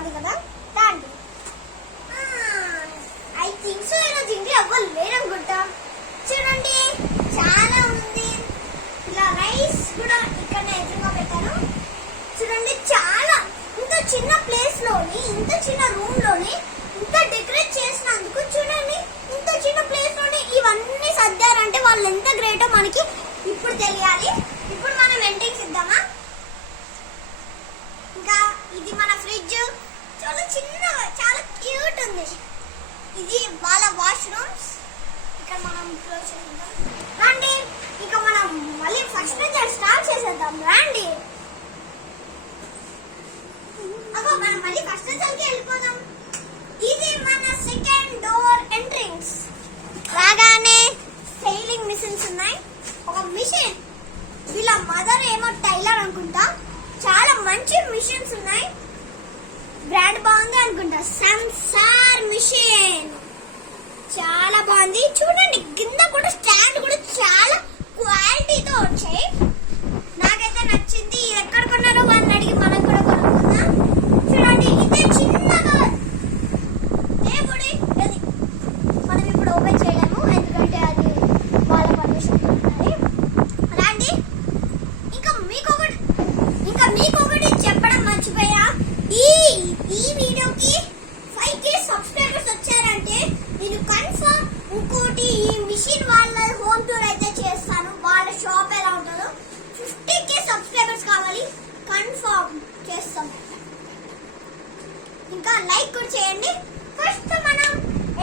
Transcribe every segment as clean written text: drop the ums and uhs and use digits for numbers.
కావాలి కదా. దాండి I think so ఈరోజు ఇంట్లో ఎవ్వరు లేరనుకుంటా. చూడండి చాలా ఉంది. ఇలా రైస్ కూడా ఇక్కడ ఎదురుగా పెట్టాను. చూడండి చాలా ఇంత చిన్న ప్లేస్ లోని ఇంత చిన్న రూమ్ లోని ఇంత డెకరేట్ చేసినందుకు చూడండి ఇంత చిన్న ప్లేస్ లోని ఇవన్నీ సర్దారంటే వాళ్ళు ఎంత గ్రేటో మనకి ఇప్పుడు తెలియాలి. ఇప్పుడు మనం ఎంట్రీకి ఇద్దామా. ఇంకా ఇది మన ఫ్రిడ్జ్ చాలా చిన్నగా చాలా క్యూట్ ఉంది. ఇది వాళ్ళ వాష్రూమ్స్. ఇక్కడ మనం క్లోజ్ చేద్దాం రండి. ఇక మనం మళ్ళీ ఫస్ట్ నుంచి స్టార్ట్ చేసేద్దాం రండి. అగో మనం మళ్ళీ ఫస్ట్ నుంచి వెళ్ళిపోదాం. ఇది మన సెకండ్ డోర్ ఎంట్రన్స్. రాగానే సెయిలింగ్ మిషన్స్ ఉన్నాయి. ఒక మిషన్ వీళ్ళ మదర్ ఏమో టైలర్ అనుకుంటా. చాలా మంచి మిషన్స్ ఉన్నాయి. బ్రాండ్ బాగుంది అనుకుంటా. సంసార్ మిషన్ చాలా బాగుంది. చూడండి కింద కూడా స్టాండ్ కూడా చాలా క్వాలిటీతో వచ్చాయి. నాకైతే నచ్చింది. ఎక్కడ కొన్నారో వాళ్ళని అడిగి మనం కూడా కొనుక్కుందాం. చూడండి ఇదే చిన్నగా దేవుడి అది మనం ఇప్పుడు ఓపెన్ చేయలేము ఎందుకంటే అది వాళ్ళ పర్మిషన్ ఉంటుంది. రండి. ఇంకా మీకొకటి చెప్పడం మర్చిపోయా. ఈ వీడియోకి 5K సబ్స్క్రైబర్స్ వచ్చారంటే నేను కన్ఫర్మ్ ఇంకోటి ఈ మిషన్ వాళ్ళ హోమ్ టూర్ అయితే చేస్తాను. వాళ్ళ షాప్ ఎలా ఉంటుందో 50K సబ్స్క్రైబర్స్ కావాలి. కన్ఫర్మ్ చేస్తాం. ఇంకా లైక్ కూడా చేయండి. ఫస్ట్ మనం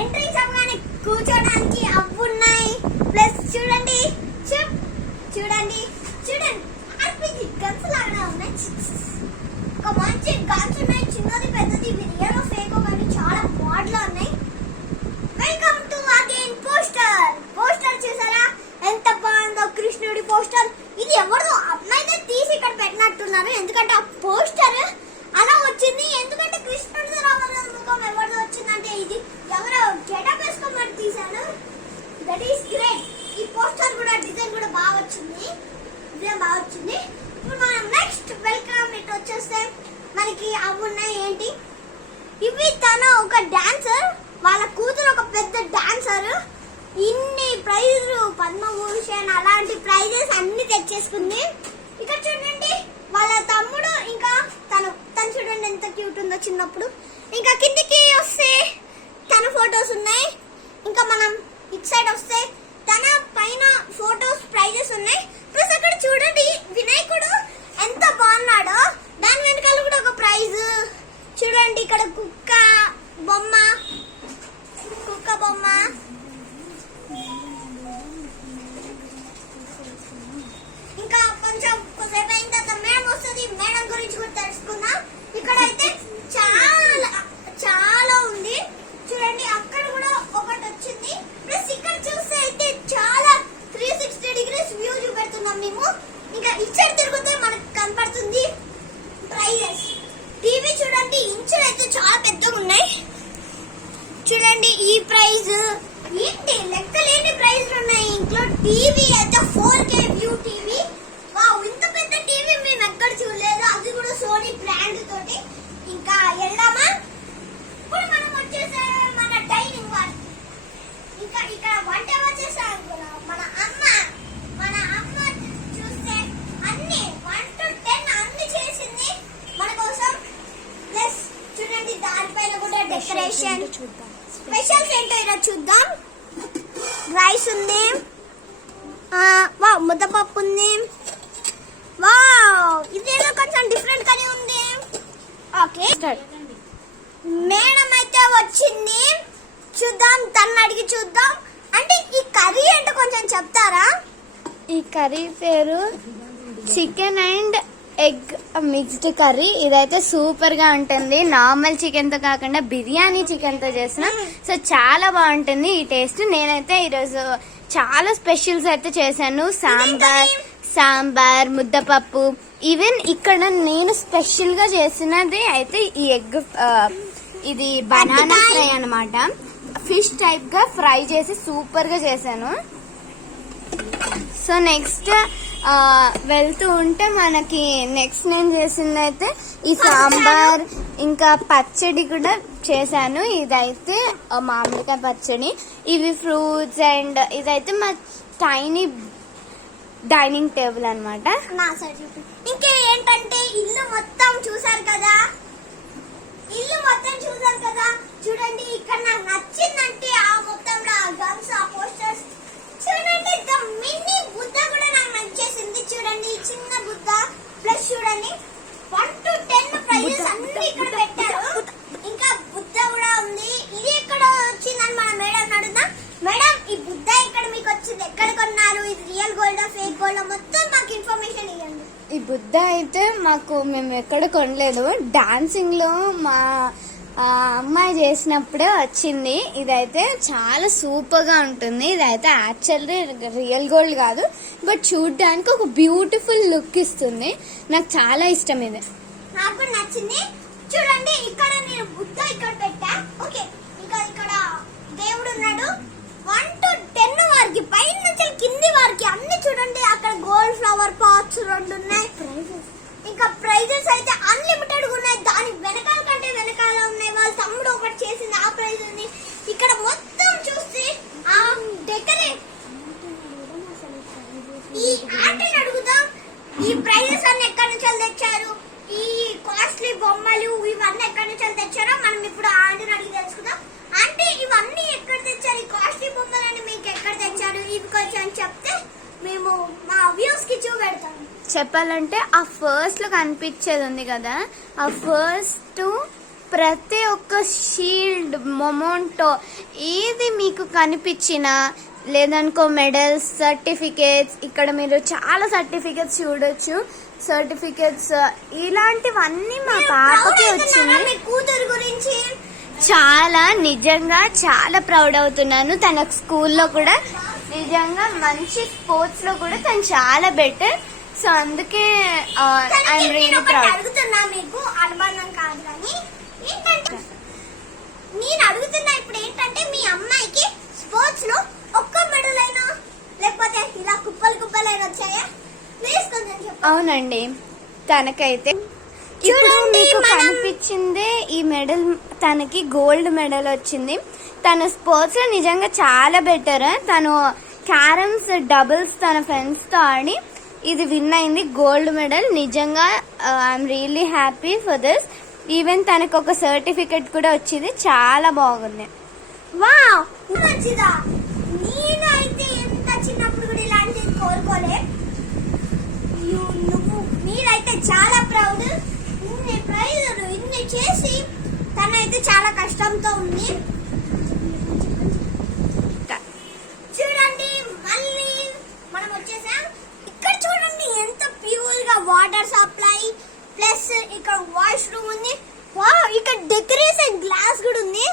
ఎంట్రీ చెప్పగానే కూర్చోడానికి అవ్వున్నాయి. ప్లస్ చూడండి చూడండి ఆర్పిజి గన్స్ లాగా ఉన్నాయి. ఒక మంచి గన్స్ ఉన్నాయి. చిన్నది పెద్దది రియల్ ఫేక్ కానీ చాలా మోడల్ ఉన్నాయి. వెల్కమ్ టు అగైన్ పోస్టర్ చూసారా ఎంత బాగుందో. కృష్ణుడి పోస్టర్. ఇది ఎవరిదో అమ్మాయితే తీసి ఇక్కడ పెట్టినట్టున్నారు. ఎందుకంటే ఆ పోస్టర్ అలా వచ్చింది. ఎందుకంటే కృష్ణుడితో రామరాజు ముఖం ఎవరిదో వచ్చిందంటే ఇది ఎవరో గెటప్ వేసుకోమని తీశాను. That is great. ఈ పోస్టర్ కూడా డిజైన్ కూడా బాగా వచ్చింది. ఇప్పుడు మనం నెక్స్ట్ వెల్కమ్ ఇట్ వచ్చేస్తే మనకి అవి ఉన్నాయి. ఏంటి ఇవి? తను ఒక డాన్సర్. వాళ్ళ కూతురు ఒక పెద్ద డాన్సర్. ఇన్ని ప్రైజులు పద్మభూషణ్ అలాంటి ప్రైజెస్ అన్ని తెచ్చేసుకుంది. ఇక్కడ చూడండి వాళ్ళ తమ్ముడు. ఇంకా తను చూడండి ఎంత క్యూట్ ఉందో చిన్నప్పుడు. ఇంకా కిందికి వస్తే తన ఫొటోస్ ఉన్నాయి. ఇంకా మనం ఇటు సైడ్ వస్తే తన పైన ఫొటోస్ ప్రైజెస్ ఉన్నాయి. ప్లస్ అక్కడ చూడండి వినాయకుడు ఎంత బాగున్నాడో. దాని వెనకాల కూడా ఒక ప్రైజ్ చూడండి. ఇక్కడ కుక్క బొమ్మ ఇంకా కొంచెం కొద్దిసేపు అయిన తర్వాత మేడం వస్తుంది. మేడం గురించి కూడా తెలుసుకుందాం. ఇక్కడైతే చాలా ఉంది. చూడండి అక్కడ కూడా ఒకటి వచ్చింది. ప్లస్ ఇక్కడ చూస్తే అయితే చాలా 360 డిగ్రీస్ వ్యూ చూపెడుతున్నాం మేము. ఇంకా ఇచ్చడి తిరుగుతే మనకు కనపడుతుంది ప్రైజెస్. టీవీ చూడండి ఇంచులు అయితే చాలా పెద్దగా ఉన్నాయి. చూడండి ఈ ప్రైజ్ ఏంటి లెక్కలేని ప్రైజ్లు ఉన్నాయి. ఇంట్లో టీవీ అయితే 4K వ్యూ టీవీ. వావ్ ఇంత పెద్ద టీవీ మేము ఎక్కడ చూడలేదు. అది కూడా సోనీ బ్రాండ్ తోటి. ఇంకా వెళ్దామా. ఇప్పుడు మనం వచ్చేసే మన డైనింగ్ హాల్. ఇంకా ఇక్కడ వంట వచ్చేసా అనుకున్నాం. మన అమ్మ చూస్తే అన్ని 1 to 10 అన్ని చేసింది మన కోసం. ప్లస్ చూడండి దానిపైన కూడా డెకరేషన్ స్పెషల్స్ ఏంటో ఇలా చూద్దాం. రైస్ ఉంది. వావ్ ముద్దపప్పు ఉంది. వావ్ ఇదేదో కొంచెం డిఫరెంట్ గానే ఉంది. ఓకే మేడం అయితే వచ్చింది. చూద్దాం తను అడిగి చూద్దాం. అంటే ఈ కర్రీ ఏంటో కొంచెం చెప్తారా? ఈ కర్రీ పేరు chicken and egg mixed curry. ఇదైతే సూపర్ గా ఉంటుంది. నార్మల్ చికెన్ తో కాకుండా బిర్యానీ చికెన్ తో చేసిన సో చాలా బాగుంటుంది ఈ టేస్ట్. నేనైతే ఈరోజు చాలా స్పెషల్స్ అయితే చేశాను. సాంబార్ ముద్దపప్పు. ఈవెన్ ఇక్కడ నేను స్పెషల్ గా చేసినది అయితే ఈ ఎగ్. ఇది బనానా ఫ్రై అన్నమాట. ఫిష్ టైప్ గా ఫ్రై చేసి సూపర్ గా చేశాను. సో నెక్స్ట్ వెళ్తూ ఉంటే మనకి నెక్స్ట్ నేను చేసింది అయితే ఈ సాంబార్ ఇంకా పచ్చడి కూడా చేశాను. ఇదైతే మామిడికాయ పచ్చడి, ఇవి ఫ్రూట్స్ అండ్ ఇదైతే మా టైనీ డైనింగ్ టేబుల్ అన్నమాట. ఇంకా ఏంటంటే ఇల్లు మొత్తం చూసారు కదా, చూడండి. ఇక్కడ నాకు నచ్చిందంటే ఆ మొత్తంలో ఆ గన్స్, ఆ పోస్టర్స్ చూడండి. మినీ బుద్ధ కూడా నాకు నచ్చేసింది. చూడండి ఈ చిన్న బుద్ధ, ప్లస్ చూడండి 1 to 10 ప్రైజెస్ అన్ని ఇక్కడ పెట్టారు. ఇంకా బుద్ధ కూడా ఉంది. ఇది ఎక్కడ వచ్చిందని మన మేడం అడుగుదాం. మేడం, ఈ బుద్ధ ఇక్కడ మీకు వచ్చింది, ఎక్కడ కొన్నారు? ఇది రియల్ గోల్డా ఫేక్ గోల్డా మొత్తం మాకు ఇన్ఫర్మేషన్ ఇవ్వండి. ఈ బుద్ధ అయితే మేము ఎక్కడ కొనలేదు, డాన్సింగ్ లో మా అమ్మాయి చేసినప్పుడే వచ్చింది. ఇదైతే చాలా సూపర్ గా ఉంటుంది. ఇదైతే యాక్చువల్లీ రియల్ గోల్డ్ కాదు, బట్ చూడడానికి ఒక బ్యూటిఫుల్ లుక్ ఇస్తుంది. నాకు చాలా ఇష్టం ఇది. నాకు నచ్చింది. చూడండి ఇక్కడ నేను బుద్ధ ఇక్కడ పెట్టా. ఓకే, ఇంకా ఇక్కడ దేవుడు ఉన్నాడు. 1 to 10 వరకు, పైన నుంచి కింది వరకు అన్ని చూడండి. అక్కడ గోల్డ్ ఫ్లవర్ పాట్స్ 2 ఉన్నాయి. ఇంకా ప్రైజెస్ అయితే అన్లిమిటెడ్ ఉన్నాయి. దాని వెనకాల కంటే వెనకాల ఉన్నాయి. వాళ్ళ తమ్ముడు ఒకటి చేసింది, ఆ ప్రైజ్ ఉంది. ఇక్కడ మొత్తం చూస్తే ఆ డెకరేట్ ఈ ఆంటీని అడుగుదాం, ఈ ప్రైజెస్ అన్ని ఎక్కడి నుంచి తెచ్చారు, ఈ కాస్ట్లీ బొమ్మలు ఇవన్నీ ఎక్కడి నుంచి తెచ్చారో మనం ఇప్పుడు ఆంటీని అడిగి తెలుసుకుందాం. ఆంటీ, ఇవన్నీ ఎక్కడ తెచ్చారు? ఈ కాస్ట్లీ బొమ్మలన్నీ మీకు ఎక్కడ తెచ్చారు? ఇవి కొంచెం చెప్తే మేము మా వ్యూస్ కి చూపెడతాం. చెప్పాలంటే ఆ ఫస్ట్ లో కనిపించేది ఉంది కదా, ఆ ఫస్ట్ ప్రతి ఒక్క షీల్డ్, మొమెంటో ఏది మీకు కనిపించినా, లేదనుకో మెడల్స్, సర్టిఫికేట్స్, ఇక్కడ మీరు చాలా సర్టిఫికేట్స్ చూడొచ్చు. సర్టిఫికేట్స్ ఇలాంటివన్నీ మా పాపకి వచ్చింది. కూతురు గురించి చాలా నిజంగా చాలా ప్రౌడ్ అవుతున్నాను. తన స్కూల్లో కూడా నిజంగా మంచి స్పోర్ట్స్ లో కూడా తను చాలా బెటర్. సో అందుకే ఐఎమ్ రియల్లీ ప్రౌడ్. అడుగుతున్నా, మీకు అనుబంధం కాదు కానీ ఏంటంటే నేను అడుగుతున్నా ఇప్పుడు ఏంటంటే, మీ అమ్మాయికి స్పోర్ట్స్ లో ఒక్క మెడల్ అయినా లేకపోతే ఇలా కుప్పలైనా వచ్చాయా? ప్లీజ్ కొంచెం చెప్పండి. అవునండి, తనకైతే ఇప్పుడు మీకు కనిపించిందే ఈ మెడల్, తనకి గోల్డ్ మెడల్ వచ్చింది. తన స్పోర్ట్స్ లో నిజంగా చాలా బెటర్. తను క్యారమ్స్ డబుల్స్ తన ఫ్రెండ్స్ తో ఆడి ఇది విన్ అయింది, గోల్డ్ మెడల్. నిజంగా I'm really happy for this. Even తనకు ఒక సర్టిఫికెట్ కూడా వచ్చింది, చాలా బాగుంది. వావ్, మంచిదా. నేనైతే ఎంత చిన్నప్పుడు కూడా ఇలాంటిది కోరుకోలే. మీరైతే చాలా ప్రౌడ్. ఇన్ని ప్రైజులు ఇన్ని చేసి తనైతే చాలా కష్టంతో ఉంది. చూడండి మళ్ళీ మనం వచ్చేసాం. ఇక్కడ చూడండి ఎంత ప్యూర్ గా వాటర్ సప్లై, ప్లస్ ఇక్కడ వాష్ రూమ్ ఉంది. వావ్, ఇక్కడ డెకరేషన్ గ్లాస్ కూడా ఉంది.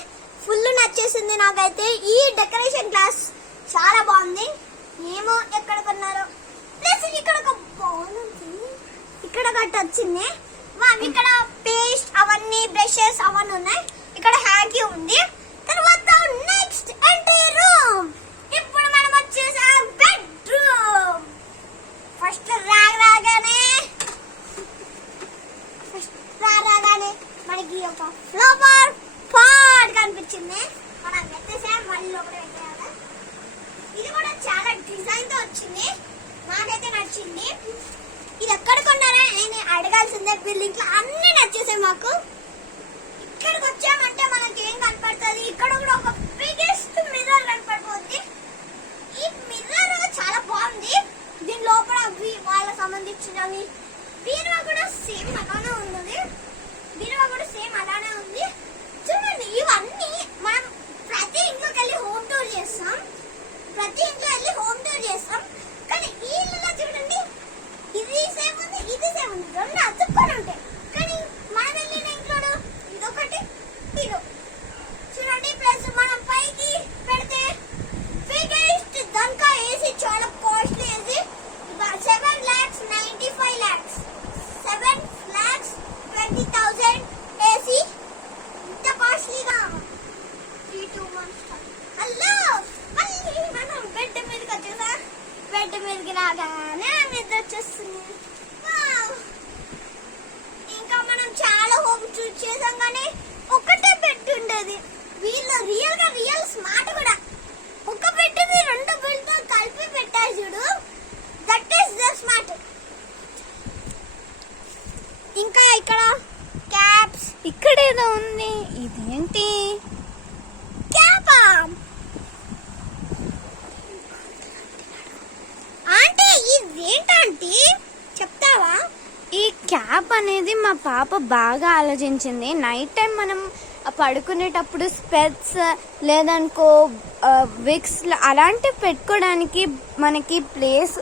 ఫుల్ నచ్చేసింది నాకైతే. ఈ డెకరేషన్ గ్లాస్ చాలా బాగుంది. ఏమో ఎక్కడ కొన్నారో. ప్లస్ ఇక్కడ ఒక బౌల్ ఉంది, ఇక్కడ ఒకటి వచ్చింది. ఇక్కడ పేస్ట్ అవన్నీ బ్రషెస్ అవన్నీ ఉన్నాయి. ఇక్కడ హ్యాంకీ ఉంది. తర్వాత నెక్స్ట్ ఎంట్రీ రూమ్. ఇప్పుడు మనం వచ్చేసాం బెడ్రూమ్. ఫస్ట్ రాగానే మనకి ఒక ఫ్లవర్ పాట్ కనిపించింది. మనం పెట్టేసాం, మళ్ళీ లోపల పెట్టేయాలి. ఇది కూడా చాలా డిజైన్ తో వచ్చింది, నాకైతే నచ్చింది. ఇది ఎక్కడ కొన్నారా నేను అడగాల్సిందే. బిల్డింగ్ లో అన్ని నచ్చేసాయి మాకు. ఇక్కడికి వచ్చామంటే మనకి ఏం కనపడుతుంది? ఇక్కడ కూడా ఒక బిగ్గెస్ట్ మిర్రర్ కనపడిపోద్ది. ఈ మిర్రర్ చాలా బాగుంది. దీని లోపల వాళ్ళకి సంబంధించినవి బీరువా కూడా సేమ్ అలానే ఉన్నది. చూడండి, ఇవన్నీ మనం ప్రతి ఇంట్లోకి వెళ్ళి హోమ్ టూర్ చేస్తాం. కానీ ఈ ఇల్లులో చూడండి, ఇది సేమ్ ఉంది, ఇది సేమ్ ఉంది, రెండు అతుక్కొని ఉంటాయి. కానీ మనం వెళ్ళిన ఇంట్లో ఇదొకటి, ఇది చూడండి. ప్లస్ మనం పైకి పెడితే బిగ్గెస్ట్ దన్కా ఏసీ, చాలా కాస్ట్లీ ఏసీ. 7,95,00,000 7,20,000 ఏసీ. ఇంత కాస్ట్లీగా 3-2 months. హలో, మళ్ళీ మనం బెడ్ మీదకి వచ్చేసా. బెడ్ మీదకి రాగానే నిద్ర వచ్చేస్తుంది. వావ్! ఇంకా మనం చాలా హోమ్ చూస్ చేసాం కానీ ఒక్కటే బెడ్ ఉండేది. వీళ్ళు రియల్ స్మార్ట్ కూడా. ఒక బెడ్ ని 2 బెడ్తో కలిపి పెట్టారు చూడు. That is the smart. ఇంకా ఇక్కడ క్యాప్స్. ఇక్కడ ఏదో ఉంది, ఇదేంటి? క్యాపా ఆంటీ? ఇదేంటంటీ చెప్తావా? ఈ క్యాప్ అనేది మా పాప బాగా ఆలోచించింది. నైట్ టైం మనం పడుకునేటప్పుడు స్పెట్స్ లేదనుకో విక్స్ అలాంటివి పెట్టుకోవడానికి మనకి ప్లేస్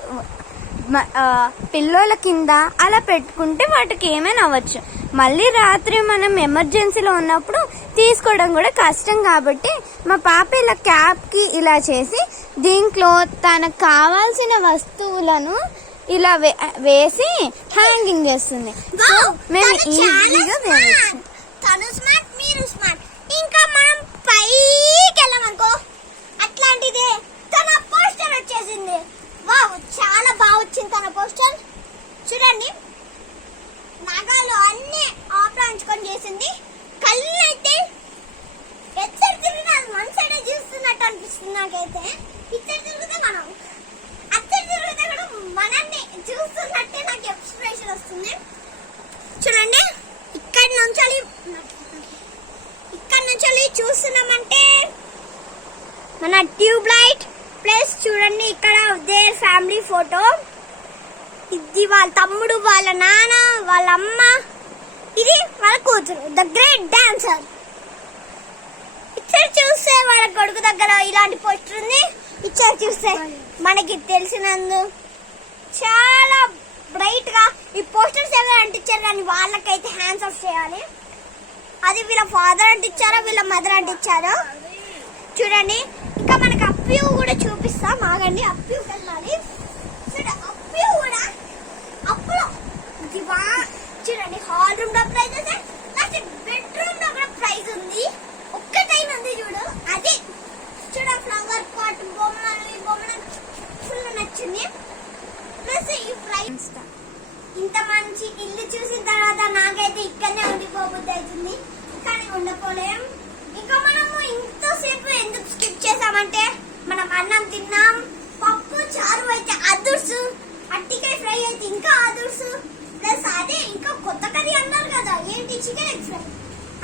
పిల్లోల కింద అలా పెట్టుకుంటే వాటికి ఏమైనా అవ్వచ్చు. మళ్ళీ రాత్రి మనం ఎమర్జెన్సీలో ఉన్నప్పుడు తీసుకోవడం కూడా కష్టం కాబట్టి మా పాప ఇలా క్యాప్కి ఇలా చేసి దీంట్లో తనకు కావాల్సిన వస్తువులను ఇలా వేసి హ్యాంగింగ్ చేస్తుంది. సో మేము ఈజీగా వేయచ్చు. తను స్మార్ట్, మీరు స్మార్ట్. ఇంకా మనం పైకి వెళ్ళామనుకో అట్లాంటిదే తన పోస్టర్ వచ్చేసింది. వావ్, చాలా బాగా వచ్చింది తన పోస్టర్. చూడండి, నగాలు అన్ని ఆపరాంచుకొని చేసింది. కళ్ళు అయితే ఎచ్చడి తిరిగినా వన్ సైడే చూస్తున్నట్టు అనిపిస్తుంది నాకైతే. ఇచ్చడి తిరిగితే మనం అచ్చడి తిరిగితే కూడా మనల్ని చూస్తున్నట్టే నాకు ఎక్స్ప్రెషన్ వస్తుంది. చూడండి, ఇక్కడి నుంచి చూస్తున్నామంటే మన ట్యూబ్ లైట్ ప్లస్ చూడండి ఇక్కడ దేర్ ఫ్యామిలీ ఫోటో. ఇది వాళ్ళ తమ్ముడు, వాళ్ళ నాన్న, వాళ్ళ అమ్మ, ఇది వాళ్ళ కూతురు, ద గ్రేట్ డాన్సర్. ఇక్కడ చూస్తే వాళ్ళ కొడుకు దగ్గర ఇలాంటి పోస్టర్ ఉంది. ఇక్కడ చూస్తే మనకి తెలిసినందు చాలా బ్రైట్ గా ఈ పోస్టర్స్ ఎవరు అంటించారు కానీ వాళ్ళకైతే హ్యాండ్స్ ఆఫ్ చేయాలి. అది వీళ్ళ ఫాదర్ అంటించారో వీళ్ళ మదర్ అంటించారో చూడండి. ఇంకా మనకి అప్ప్యూ కూడా చూపిస్తాం, ఆగండి. అప్ప్యూ వెళ్ళాలి. అప్ప్యూ కూడా అప్పుడు చూడండి, హాల్ రూమ్ లో ప్రైజ్ అయితే బెడ్రూమ్ లో కూడా ప్రైజ్ ఉంది. ఒక్కటైనా ఉంది చూడు, అది చూడ ఫ్లవర్ పాట్ బొమ్మలు ఫుల్ నచ్చింది. ప్లస్ ఈ ప్రైజ్ ఇంత మంచి ఇల్లు చూసిన తర్వాత నాకైతే ఇక్కడనే ఉండిపోబుద్ది అవుతుంది, కానీ ఉండపోలేం. ఇంకా మనము ఇంతసేపు ఎందుకు స్కిప్ చేసామంటే మనం అన్నం తిన్నాం, పప్పు చారు అయితే అదుర్సు, అట్టికాయ ఫ్రై అయితే ఇంకా అదుర్సు, ప్లస్ అదే ఇంకా కొత్త కర్రీ అన్నారు కదా ఏంటి చికెన్ ఎగ్ ఫ్రై,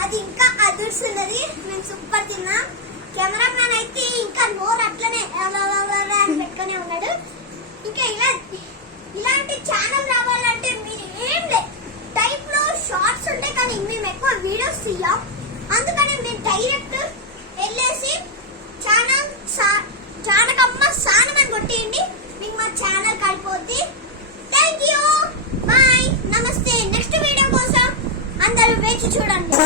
అది ఇంకా అదుర్సు ఉన్నది. మేము సూపర్ తిన్నాం. కెమెరామ్యాన్ అయితే ఇంకా నోరు అట్లనే అని పెట్టుకునే ఉన్నాడు. ఇంకా ఇలాంటి ఛానల్ రావాలంటే మీరు ఏం లేదు టైప్ లో షార్ట్స్ ఉంటాయి కానీ మేము ఎక్కువ వీడియోస్ తీయాం. అందుకని మేము డైరెక్ట్ వెళ్ళేసి జానకమ్మ సానం అని కొట్టేయండి, మీకు మా ఛానల్ కలిపోద్ది. థ్యాంక్ యూ, బాయ్, నమస్తే. నెక్స్ట్ వీడియో కోసం అందరూ వేచి చూడండి.